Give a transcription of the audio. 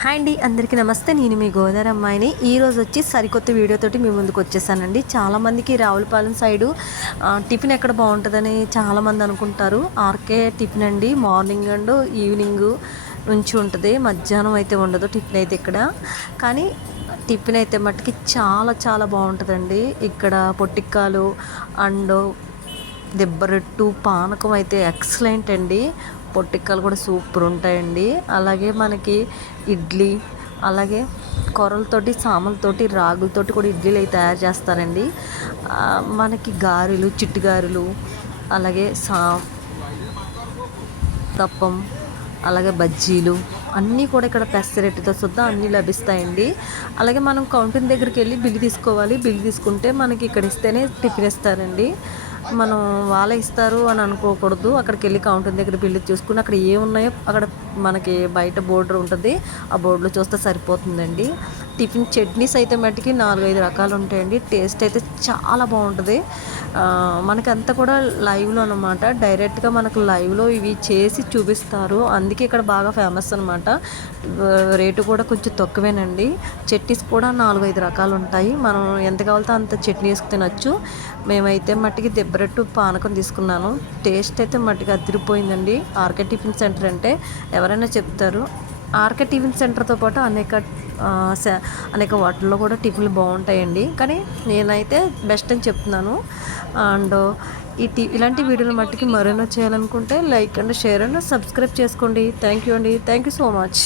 Hi అండి, అందరికీ నమస్తే. నేను మీ గోదావరి అమ్మాయిని. ఈరోజు వచ్చి సరికొత్త వీడియోతోటి మీ ముందుకు వచ్చేసానండి. చాలామందికి రావులపాలెం సైడు టిఫిన్ ఎక్కడ బాగుంటుందని చాలామంది అనుకుంటారు. ఆర్కే టిఫిన్ అండి. మార్నింగ్ అండ్ ఈవినింగ్ నుంచి ఉంటుంది, మధ్యాహ్నం అయితే ఉండదు టిఫిన్ అయితే ఇక్కడ. కానీ టిఫిన్ అయితే మట్టుకి చాలా చాలా బాగుంటుందండి. ఇక్కడ పొట్టిక్కాలు అండ్ దెబ్బరొట్టు పానకం అయితే ఎక్సలెంట్ అండి. పొట్టిక్కలు కూడా సూపర్ ఉంటాయండి. అలాగే మనకి ఇడ్లీ, అలాగే కొరలతోటి సామలతోటి రాగులతోటి కూడా ఇడ్లీలు అవి తయారు చేస్తారండి. మనకి గారెలు, చిట్టు గారెలు, అలాగే తప్పం, అలాగే బజ్జీలు అన్నీ కూడా ఇక్కడ పెసరెట్టుతో సుద్దా అన్నీ లభిస్తాయండి. అలాగే మనం కౌంటర్ దగ్గరికి వెళ్ళి బిల్లు తీసుకోవాలి. బిల్లు తీసుకుంటే మనకి ఇక్కడ ఇస్తేనే టిఫిన్ ఇస్తారండి. మనం వాళ్ళే ఇస్తారు అని అనుకోకూడదు. అక్కడికి వెళ్ళి కౌంటర్ దగ్గర బిల్లు చూసుకుని అక్కడ ఏమున్నాయో అక్కడ మనకి బయట బోర్డర్ ఉంటుంది, ఆ బోర్డులో చూస్తే సరిపోతుందండి. టిఫిన్ చట్నీస్ అయితే మట్టికి 4-5 రకాలు ఉంటాయండి. టేస్ట్ అయితే చాలా బాగుంటుంది. మనకంతా కూడా లైవ్లో అనమాట, డైరెక్ట్గా మనకు లైవ్లో ఇవి చేసి చూపిస్తారు. అందుకే ఇక్కడ బాగా ఫేమస్ అనమాట. రేటు కూడా కొంచెం తక్కువేనండి. చట్నీస్ కూడా 4-5 రకాలు ఉంటాయి. మనం ఎంత కావాలితే అంత చట్నీ వేసుకు తినచ్చు. మేమైతే మట్టికి దెబ్బరట్టు పానకం తీసుకున్నాను. టేస్ట్ అయితే మట్టికి అదిరిపోయిందండి. ఆర్కే టిఫిన్ సెంటర్ అంటే ఎవరైనా చెప్తారు. ఆర్కే టిఫిన్ సెంటర్తో పాటు అనేక వాటిల్లో కూడా టిఫిన్లు బాగుంటాయండి. కానీ నేనైతే బెస్ట్ అని చెప్తున్నాను. అండ్ ఇలాంటి వీడియోలు మట్టికి మరెన్నో చేయాలనుకుంటే like and share and subscribe చేసుకోండి. థ్యాంక్ యూ అండి. Thank you so much.